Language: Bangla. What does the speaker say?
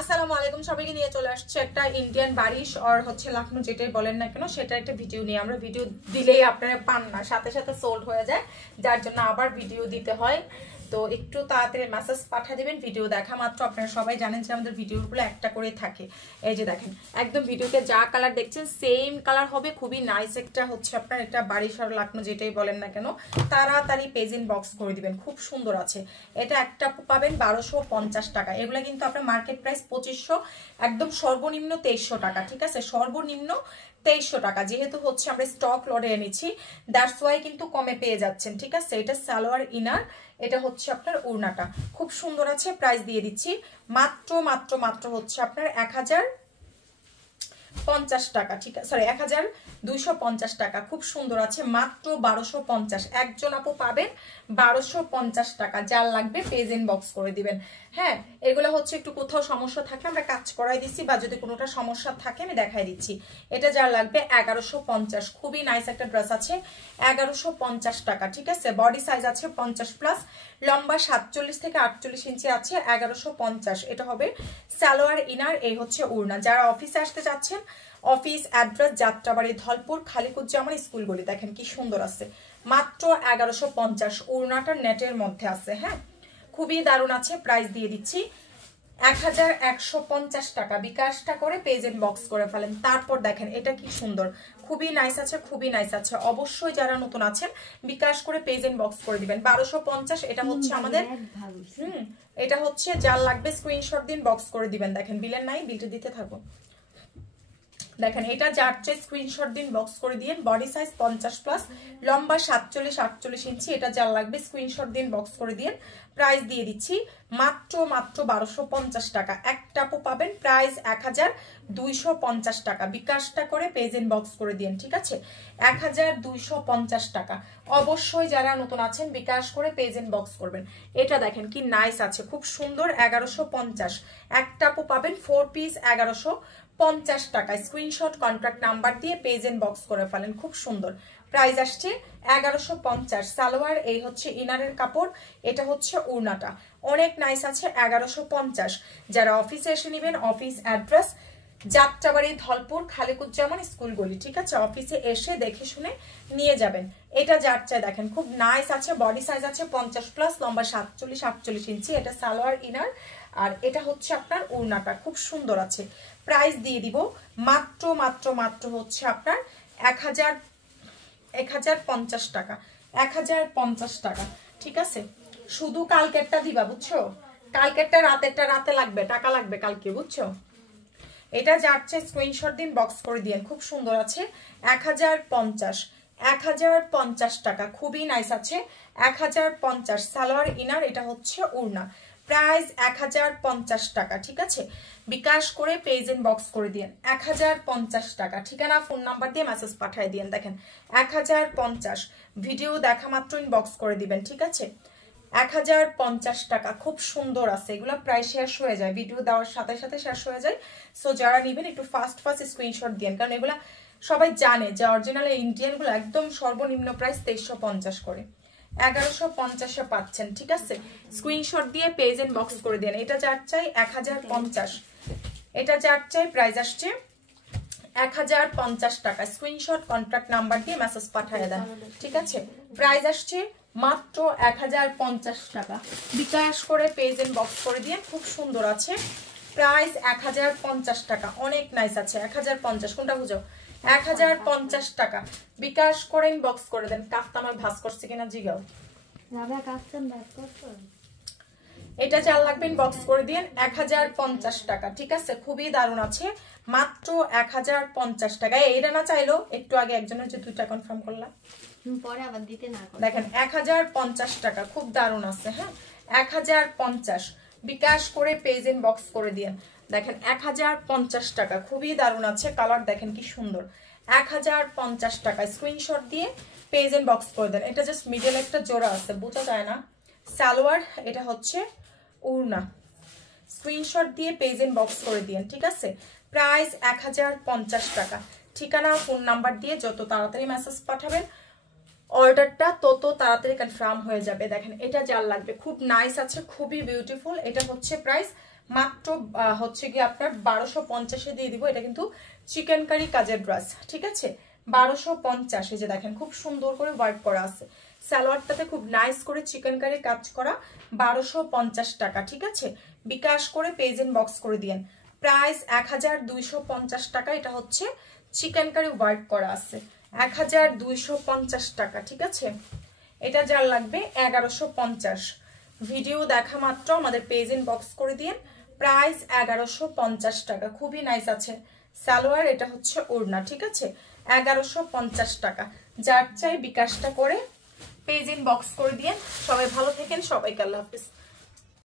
আসসালামু আলাইকুম, সবাইকে নিয়ে চলে আসছে একটা ইন্ডিয়ান বারিশ আর হচ্ছে লাখনৌ যেটাই বলেন না কেন সেটা একটা ভিডিও নিয়ে। আমরা ভিডিও দিলেই আপনারা পান না, সাথে সাথে সোল্ড হয়ে যায়, যার জন্য আবার ভিডিও দিতে হয়। তো একটু তাড়াতাড়ি মেসেজ পাঠিয়ে দিবেন ভিডিও দেখা মাত্র। আপনারা সবাই জানেন যে আমাদের ভিডিওগুলো একটা করে থাকে। এই যে দেখেন, একদম ভিডিওতে যা কালার দেখছেন সেম কালার হবে, খুবই নাইস একটা হচ্ছে আপনার একটা বারিশ আর লাখনৌ যেটাই বলেন না কেন, তাড়াতাড়ি পেজ ইন বক্স করে দিবেন। খুব সুন্দর আছে এটা, একটা পাবেন 1250 টাকা। এগুলো কিন্তু আপনার মার্কেট প্রাইস 2500, একদম সর্বনিম্ন 2300 টাকা। ঠিক আছে, সর্বনিম্ন 2300 টাকা। যেহেতু হচ্ছে আমরা স্টক লটে এনেছি, দ্যাটস ওয়াই কিন্তু কমে পেয়ে যাচ্ছেন। ঠিক আছে, এটা সালোয়ার ইনার, এটা হচ্ছে আপনার ওড়নাটা খুব সুন্দর আছে। প্রাইস দিয়ে দিচ্ছি মাত্র মাত্র মাত্র হচ্ছে আপনার 1050 টাকা। ঠিক আছে, সরি 1250 টাকা। খুব সুন্দর আছে, মাত্র 1250। একজন আপু পাবেন 1250 টাকা। যার লাগবে পেজ ইন বক্স করে দিবেন। হ্যাঁ, এগুলো হচ্ছে একটু কোথাও সমস্যা থাকলে আমরা কাজ করাই দিচ্ছি, বা যদি কোনোটা সমস্যা থাকে আমি দেখাই দিচ্ছি। এটা যার লাগবে 1150। খুবই নাইস একটা ড্রেস আছে, 1150 টাকা। ঠিক আছে, বডি সাইজ আছে 50+, লম্বা 47 থেকে 48 ইঞ্চি আছে, 1150। এটা হবে সালোয়ার ইনার, এই হচ্ছে ওড়না। যারা অফিসে আসতে চাচ্ছেন, অফিস অ্যাড্রেস যাত্রাবাড়ি, ধলপুর, খালিকুজ্জামান স্কুলগুলি, দেখেন কি সুন্দর আছে, মাত্র 1150। ওড়নাটা নেটের মধ্যে আছে। হ্যাঁ, খুবই দারুণ আছে। প্রাইস দিয়ে দিচ্ছি 1150 টাকা। বিকাশটা করে পেজ এন্ড বক্স করে ফেলেন। তারপর দেখেন এটা কি সুন্দর, খুবই নাইস আছে, খুবই নাইস আছে। অবশ্যই যারা নতুন আছেন বিকাশ করে পেজ এন্ড বক্স করে দিবেন। 1250 এটা হচ্ছে আমাদের। এটা হচ্ছে যার লাগবে স্ক্রিনশট দিন, বক্স করে দিবেন। দেখেন বিলের নাই, বিলটা দিতে থাকবো। দেখেন এটা যার চেয়ে স্ক্রিনশট দিন, বক্স করে দিন। বডি সাইজ 50+, লম্বা 47-48 ইঞ্চি। এটা যার লাগবে স্ক্রিনশট দিন, বক্স করে দিন। প্রাইস দিয়ে দিচ্ছি মাত্র মাত্র 1250 টাকা। একটা আপু পাবেন প্রাইস 1250 টাকা। বিকাশটা করে পেজ ইন বক্স করে দিন। ঠিক আছে, 1250 টাকা। অবশ্যই যারা নতুন আছেন বিকাশ করে পেজ ইন বক্স করবেন। এটা দেখেন কি নাইস আছে, খুব সুন্দর, 1150। একটা আপু পাবেন 4 পিস 1150 টাকায়। স্ক্রিনশট কন্ট্যাক্ট নাম্বার দিয়ে পেজ এন্ড বক্স করে ফেলেন। খুব সুন্দর। প্রাইস আসছে 1150। সালোয়ার, এই হচ্ছে ইনারের কাপড়, এটা হচ্ছে ওড়নাটা, অনেক নাইস আছে, 1150। যারা অফিসে এসে নেবেন, অফিস অ্যাড্রেস যাত্রাবাড়ি, ধলপুর, খালিকুজ্জামান স্কুলগুলি। ঠিক আছে, অফিসে এসে দেখে শুনে নিয়ে যাবেন। এটা যার চাই দেখেন খুব নাইস আছে। বডি সাইজ আছে 50+, লম্বা 47-48 ইঞ্চি। এটা সালোয়ার ইনার, আর এটা হচ্ছে আপনার ওড়নাটা, খুব সুন্দর আছে। প্রাইস দিয়ে দিব মাত্র মাত্র মাত্র হচ্ছে আপনার 1050 টাকা। 1050 টাকা। ঠিক আছে, শুধু কালকেরটা দিবা, বুঝছো? কালকেরটা রাতেরটা রাতে লাগবে, টাকা লাগবে কালকে, বুঝছো? এটা যার চেয়ে স্ক্রিনশট দিন, বক্স করে দিন। খুব সুন্দর আছে, 1050 টাকা। খুবই নাইস আছে, 1050। সালোয়ার ইনার, এটা হচ্ছে ওড়না। প্রাইস 1050 টাকা। ঠিক আছে, বিকাশ করে পেজ ইন বক্স করে দিন। 1050 টাকা। ঠিকানা ফোন নাম্বার দিয়ে মেসেজ পাঠিয়ে দিন। দেখেন 1050। ভিডিও দেখা মাত্র ইনবক্স করে দিবেন। ঠিক আছে, 1050 টাকা। খুব সুন্দর আছে, এগুলো প্রায় শেষ হয়ে যায়, ভিডিও দেওয়ার সাথে সাথে শেষ হয়ে যায়। সো যারা নেবেন একটু ফাস্ট স্ক্রিনশট দিন, কারণ এগুলা সবাই জানে যে অরিজিনাল ইন্ডিয়ানগুলো একদম সর্বনিম্ন প্রাইস 2350 করে, 1150-এ পাচ্ছেন। ঠিক আছে, স্ক্রিনশট দিয়ে পেজ এন্ড বক্স করে দেন। এটা যার চাই 1050। এটা যার চাই প্রাইস আসছে 1050 টাকা। স্ক্রিনশট কন্ট্যাক্ট নাম্বার দিয়ে মেসেজ পাঠিয়ে দেন। ঠিক আছে, প্রাইস আসছে মাত্র 1050 টাকা। বিকাশ করে পেজ এন্ড বক্স করে দিয়ে। খুব সুন্দর আছে, প্রাইস 1050 টাকা। অনেক নাইস আছে, 1050। কোনটা বুঝো? 1050 টাকা। বিকাশ করে ইনবক্স করে দেন। কাফতা আমার ভাস করছে কিনা জিগাও। এটা চাল লাগবে, ইনবক্স করে দিন। 1050 টাকা। ঠিক আছে, খুবই দারুণ আছে, মাত্র 1050 টাকা। এইটা না চাইলো একটু আগে একজনের যে 2টা কনফার্ম করলাম, পরে আবার দিতে না। দেখেন 1050 টাকা, খুব দারুণ আছে। হ্যাঁ, 1050। বিকাশ করে পেজ ইন বক্স করে দিন। দেখেন 1050 টাকা, খুবই দারুণ আছে। কালার দেখেন কি সুন্দর, 1050 টাকা। স্ক্রিনশট দিয়ে পেজ ইন বক্স করে দেন। এটা জাস্ট মিডল একটা জোড়া আছে, বোঝা যায় না। সালোয়ার, এটা হচ্ছে ওড়না। স্ক্রিনশট দিয়ে পেজ ইন বক্স করে দিন। ঠিক আছে, প্রাইস 1050 টাকা। ঠিকানা ফোন নাম্বার দিয়ে যত তাড়াতাড়ি মেসেজ পাঠাবেন অর্ডারটা তত তাড়াতাড়ি কনফার্ম হয়ে যাবে। দেখেন এটা যার লাগবে, খুব নাইস আছে, খুবই বিউটিফুল। এটা হচ্ছে প্রাইস মাত্র হচ্ছে কি আপনার 1250-এ দিয়ে দিব। এটা কিন্তু চিকেন কারি কাজের ড্রেস, ঠিক আছে? 1250। এই যে দেখেন খুব সুন্দর করে ওয়ার্ক করা আছে, সালোয়ারটাতে খুব নাইস করে চিকেন কারি কাজ করা। 1250 টাকা, ঠিক আছে? বিকাশ করে পেজ ইনবক্স করে দিয়েন। প্রাইস 1250 টাকা। এটা হচ্ছে চিকেন কারি ওয়ার্ক করা আছে, 1250 টাকা, ঠিক আছে? এটা যার লাগবে 1150। ভিডিও দেখা মাত্র আমাদের পেজ ইনবক্স করে দিন। প্রাইস 1150 টাকা, খুবই নাইস আছে সালোয়ার। এটা হচ্ছে ওড়না, ঠিক আছে? 1150 টাকা। যার চাই বিকাশটা করে পেজ ইনবক্স করে দিন। সবাই ভালো থাকেন, সবাইকে আল্লাহ হাফেজ।